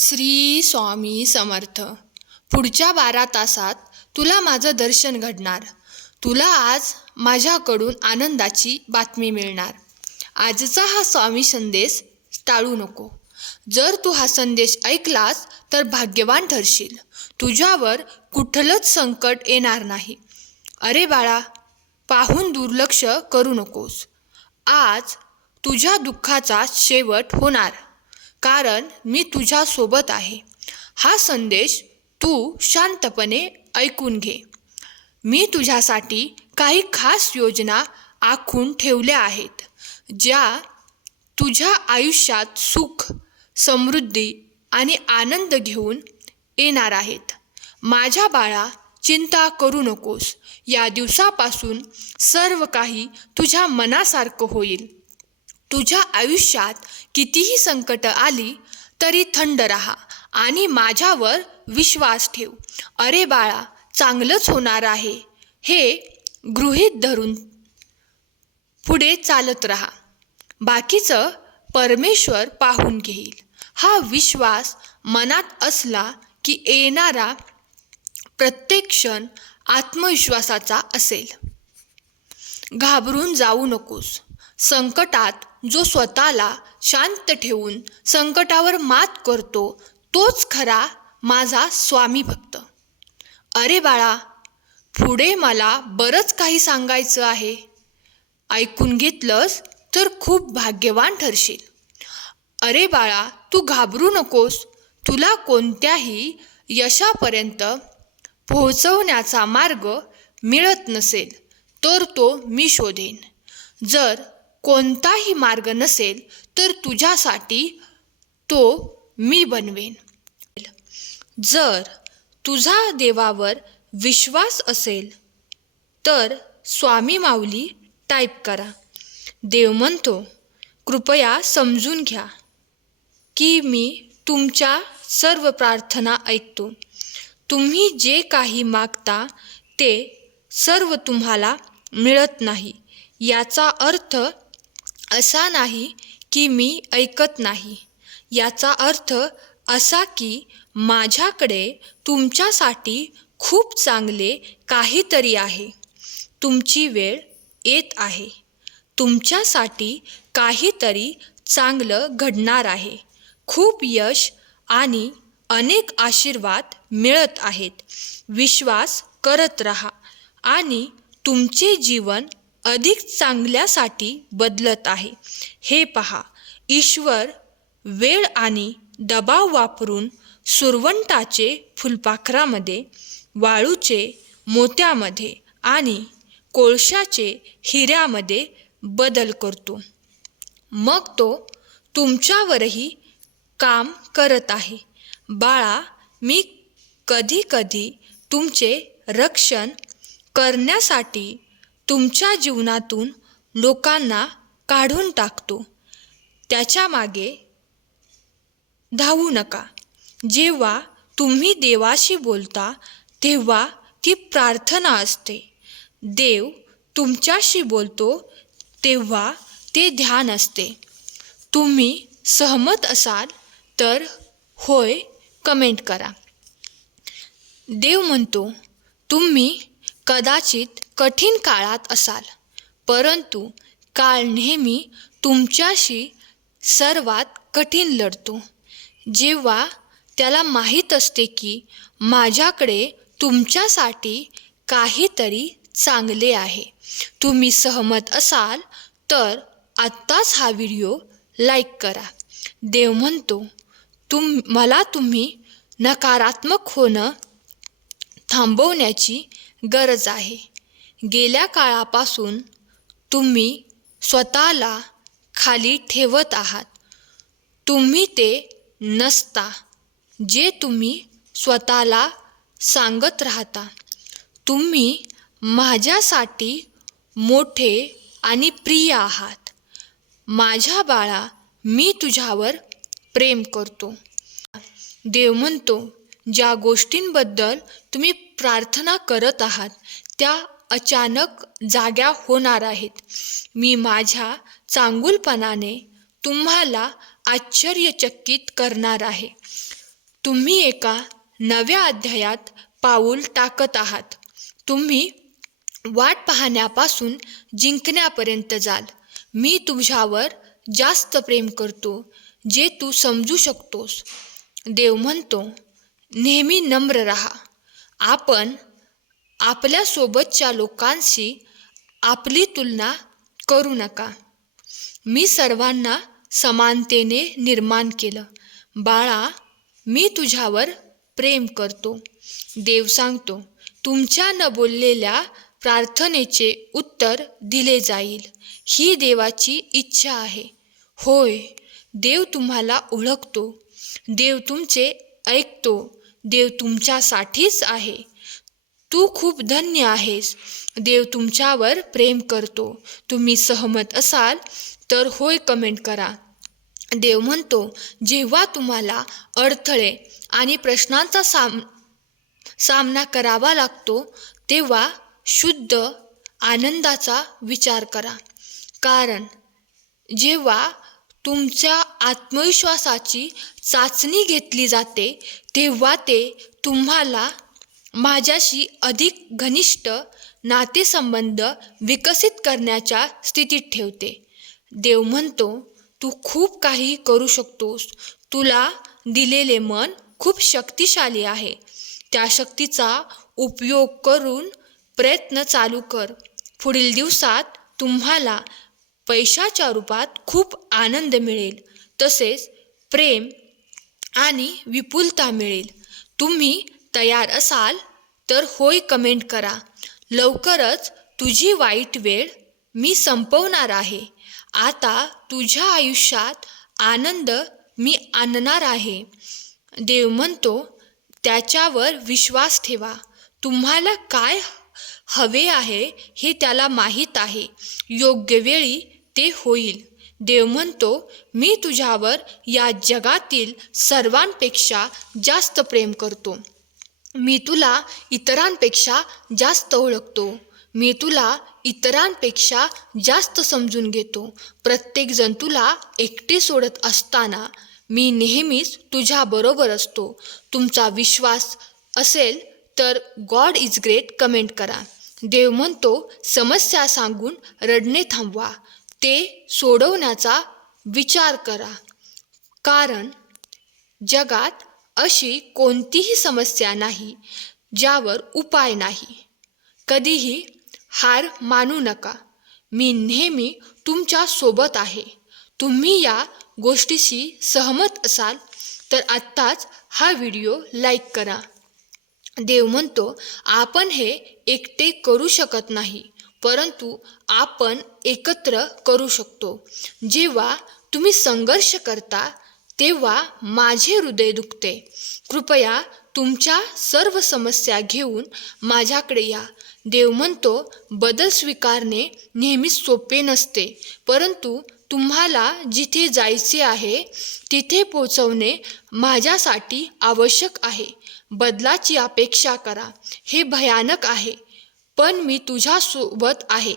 श्री स्वामी समर्थ. पुढच्या बारा तासात तुला माझं दर्शन घडणार. तुला आज माझ्याकडून आनंदाची बातमी मिळणार. आजचा हा स्वामी संदेश टाळू नको. जर तू हा संदेश ऐकलास तर भाग्यवान ठरशील. तुझ्यावर कुठलंच संकट येणार नाही. अरे बाळा पाहून दुर्लक्ष करू नकोस. आज तुझ्या दुःखाचा शेवट होणार. कारण मी तुझ्यासोबत आहे. हा संदेश तू शांतपणे ऐकून घे. मी तुझ्यासाठी काही खास योजना आखून ठेवल्या आहेत ज्या तुझ्या आयुष्यात सुख समृद्धी आणि आनंद घेऊन येणार आहेत. माझ्या बाळा चिंता करू नकोस. या दिवसापासून सर्व काही तुझ्या मनासारखं होईल. तुझ्या आयुष्यात कितीही संकट आली तरी थंड राहा आणि माझ्यावर विश्वास ठेव. अरे बाळा चांगलंच होणार आहे. हे गृहीत धरून पुढे चालत राहा. बाकीचं परमेश्वर पाहून घेईल. हा विश्वास मनात असला की येणारा प्रत्येक क्षण आत्मविश्वासाचा असेल. घाबरून जाऊ नकोस. संकटात जो स्वतःला शांत ठेवून संकटावर मात करतो तोच खरा माझा स्वामी भक्त. अरे बाळा पुढे मला बरंच काही सांगायचं आहे. ऐकून घेतलंस तर खूप भाग्यवान ठरशील. अरे बाळा तू घाबरू नकोस. तुला कोणत्याही यशापर्यंत पोहोचवण्याचा मार्ग मिळत नसेल तर तो मी शोधेन. जर कोणताही मार्ग नसेल तर तुझ्यासाठी तो मी बनवेन. जर तुझा देवावर विश्वास असेल तर स्वामी माऊली टाईप करा. देव म्हणतो कृपया समजून घ्या की मी तुमच्या सर्व प्रार्थना ऐकतो. तुम्ही जे काही मागता ते सर्व तुम्हाला मिळत नाही. याचा अर्थ असा नाही की मी ऐकत नाही. याचा अर्थ असा की माझ्याकडे तुमच्यासाठी खूप चांगले काहीतरी आहे. तुमची वेळ येत आहे. तुमच्यासाठी काहीतरी चांगलं घडणार आहे. खूप यश आणि अनेक आशीर्वाद मिळत आहेत. विश्वास करत रहा आणि तुमचे जीवन अधिक चांगल्यासाठी बदलत आहे. हे पहा. ईश्वर वेळ आणि दबाव वापरून सुरवंटाचे फुलपाखरामध्ये वाळूचे मोत्यामध्ये आणि कोळशाचे हिऱ्यामध्ये बदल करतो. मग तो तुमच्यावरही काम करत आहे. बाळा मी कधी कधी तुमचे रक्षण करण्यासाठी तुमच्या जीवनातून लोकांना काढून टाकतो. त्याच्यामागे धावू नका. जेव्हा तुम्ही देवाशी बोलता तेव्हा ती प्रार्थना असते. देव तुमच्याशी बोलतो तेव्हा ते ध्यान असते. तुम्ही सहमत असाल तर होय कमेंट करा. देव म्हणतो तुम्ही कदाचित कठीण काळात असाल. परंतु काळ नेहमी तुमच्याशी सर्वात कठीण लढतो. जेव्हा त्याला माहीत असते की माझ्याकडे तुमच्यासाठी काहीतरी चांगले आहे. तुम्ही सहमत असाल तर आत्ताच हा व्हिडिओ लाईक करा. देव म्हणतो तुम मला तुम्ही नकारात्मक होणं थांबवण्याची गरज आहे. गेल्या काळापासून तुम्ही स्वतःला खाली ठेवत आहात. तुम्ही ते नसता जे तुम्ही स्वतःला सांगत राहता. तुम्ही माझ्यासाठी मोठे आणि प्रिय आहात. माझ्या बाळा मी तुझ्यावर प्रेम करतो. देव म्हणतो ज्या गोष्टींबद्दल तुम्ही प्रार्थना करत आहात त्या अचानक जाग्या होणार आहेत. मी माझ्या चांगुलपणाने तुम्हाला आश्चर्यचकित करणार आहे. तुम्ही एका नव्या अध्यायात पाऊल टाकत आहात. तुम्ही वाट पाहण्यापासून जिंकण्यापर्यंत जाल. मी तुझ्यावर जास्त प्रेम करतो जे तू समजू शकतोस. देव म्हणतो नेहमी नम्र राहा. आपण आपल्यासोबतच्या लोकांशी आपली तुलना करू नका. मी सर्वांना समानतेने निर्माण केलं. बाळा मी तुझ्यावर प्रेम करतो. देव सांगतो तुमच्या न बोललेल्या प्रार्थनेचे उत्तर दिले जाईल. ही देवाची इच्छा आहे. होय देव तुम्हाला ओळखतो. देव तुमचे ऐकतो. देव तुमच्यासाठीच आहे. तू खूप धन्य आहेस. देव तुमच्यावर प्रेम करतो. तुम्ही सहमत असाल तर होय कमेंट करा. देव म्हणतो जेव्हा तुम्हाला अडथळे आणि प्रश्नांचा साम सामना करावा लागतो तेव्हा शुद्ध आनंदाचा विचार करा. कारण जेव्हा तुमच्या आत्मविश्वासाची चाचणी घेतली जाते तेव्हा ते तुम्हाला माझ्याशी अधिक घनिष्ठ नातेसंबंध विकसित करण्याच्या स्थितीत ठेवते. देव म्हणतो तू खूप काही करू शकतोस. तुला दिलेले मन खूप शक्तिशाली आहे. त्या शक्तीचा उपयोग करून प्रयत्न चालू कर. पुढील दिवसात तुम्हाला पैशाच्या रूपात खूप आनंद मिळेल. तसेच प्रेम आणि विपुलता मिळेल. तुम्ही तयार असाल तर होय कमेंट करा. लवकरच तुझी वाईट वेळ मी संपवणार आहे. आता तुझ्या आयुष्यात आनंद मी आणणार आहे. देव म्हणतो त्याच्यावर विश्वास ठेवा. तुम्हाला काय हवे आहे हे त्याला माहीत आहे. योग्य वेळी ते होईल. देव म्हणतो मी तुझ्यावर या जगातील सर्वांपेक्षा जास्त प्रेम करतो. मी तुला इतरांपेक्षा जास्त ओळखतो. मी तुला इतरांपेक्षा जास्त समजून घेतो. प्रत्येकजण तुला एकटे सोडत असताना मी नेहमीच तुझ्याबरोबर असतो. तुमचा विश्वास असेल तर गॉड इज ग्रेट कमेंट करा. देव म्हणतो समस्या सांगून रडणे थांबवा. ते सोडवण्याचा विचार करा. कारण जगात अशी कोणतीही समस्या नाही ज्यावर उपाय नाही. कधीही हार मानू नका. मी नेहमी तुमच्यासोबत आहे. तुम्ही या गोष्टीशी सहमत असाल तर आत्ताच हा व्हिडिओ लाईक करा. देव म्हणतो आपण हे एकटे करू शकत नाही. परंतु आपण एकत्र करू शकतो. जेव्हा तुम्ही संघर्ष करता तेव्हा माझे हृदय दुखते. कृपया तुमच्या सर्व समस्या घेऊन माझ्याकडे या. देव म्हणतो बदल स्वीकारणे नेहमी सोपे नसते. परंतु तुम्हाला जिथे जायचे आहे तिथे पोचवणे माझ्यासाठी आवश्यक आहे. बदलाची अपेक्षा करा. हे भयानक आहे. पण मी तुझ्यासोबत आहे.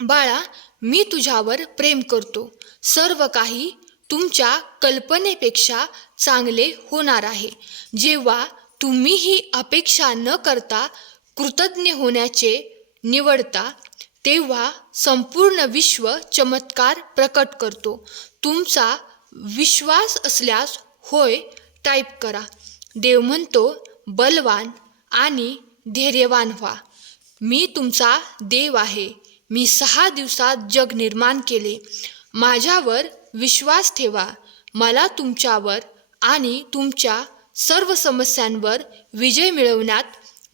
बाळा मी तुझ्यावर प्रेम करतो. सर्व काही तुमच्या कल्पनेपेक्षा चांगले होणार आहे. जेव्हा तुम्ही ही अपेक्षा न करता कृतज्ञ होण्याचे निवडता तेव्हा संपूर्ण विश्व चमत्कार प्रकट करतो. तुमचा विश्वास असल्यास होय टाईप करा. देव म्हणतो बलवान आणि धैर्यवान व्हा. मी तुमचा देव आहे. मी सहा दिवसात जग निर्माण केले. माझ्यावर विश्वास ठेवा. मला तुमच्यावर आणि तुमच्या सर्व समस्यांवर विजय मिळवण्यात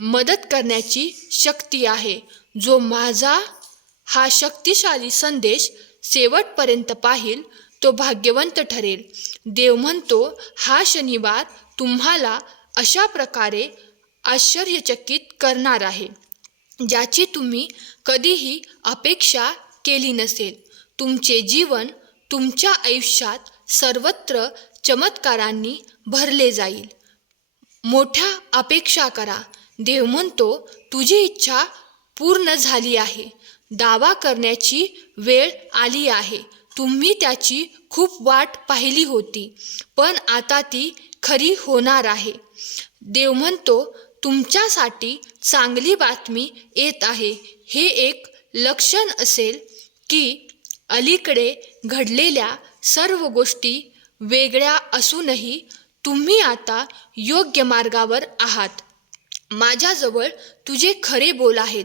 मदत करण्याची शक्ती आहे. जो माझा हा शक्तिशाली संदेश शेवटपर्यंत पाहिल तो भाग्यवंत ठरेल. देव म्हणतो हा शनिवार तुम्हाला अशा प्रकारे आश्चर्यचकित करणार आहे. ज्याची तुम्ही कधीही अपेक्षा केली नसेल. तुमचे जीवन तुमच्या आयुष्यात सर्वत्र चमत्कारांनी भरले जाईल. मोठ्या अपेक्षा करा. देव म्हणतो तुझी इच्छा पूर्ण झाली आहे. दावा करण्याची वेळ आली आहे. तुम्ही त्याची खूप वाट पाहिली होती पण आता ती खरी होणार आहे. देव म्हणतो तुमच्यासाठी चांगली बातमी येत आहे. हे एक लक्षण असेल की अलीकडे घडलेल्या सर्व गोष्टी वेगळ्या असूनही तुम्ही आता योग्य मार्गावर आहात. माझ्याजवळ तुझे खरे बोल आहेत.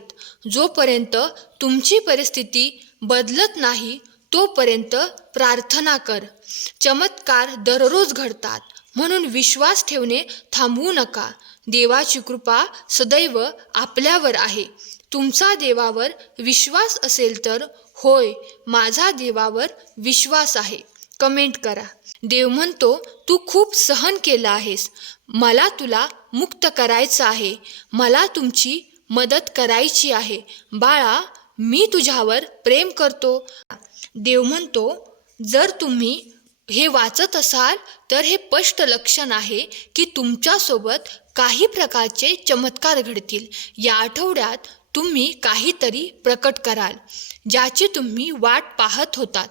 जोपर्यंत तुमची परिस्थिती बदलत नाही तोपर्यंत प्रार्थना कर. चमत्कार दररोज घडतात. म्हणून विश्वास ठेवणे थांबवू नका. देवाची कृपा सदैव आपल्यावर आहे. तुमचा देवावर विश्वास असेल तर होय माझा देवावर विश्वास आहे. कमेंट करा. देव म्हणतो तू खूप सहन केलं आहेस. मला तुला मुक्त करायचं आहे. मला तुमची मदत करायची आहे. बाळा मी तुझ्यावर प्रेम करतो. देव म्हणतो जर तुम्ही हे वाचत असाल तर हे स्पष्ट लक्षण आहे की तुमच्यासोबत काही प्रकारचे चमत्कार घडतील. या आठवड्यात तुम्ही काहीतरी प्रकट कराल ज्याची तुम्ही वाट पाहत होतात.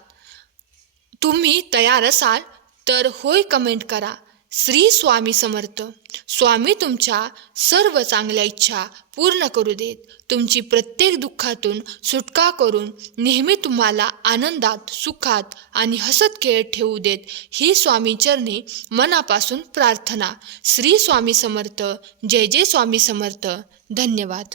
तुम्ही तयार असाल तर होय कमेंट करा. श्री स्वामी समर्थ स्वामी तुमच्या सर्व चांगल्या इच्छा पूर्ण करू देत. तुमची प्रत्येक दुःखातून सुटका करून नेहमी तुम्हाला आनंदात सुखात आणि हसत खेळत ठेवू देत. ही स्वामी चरणी मनापासून प्रार्थना. श्री स्वामी समर्थ जय जय स्वामी समर्थ. धन्यवाद.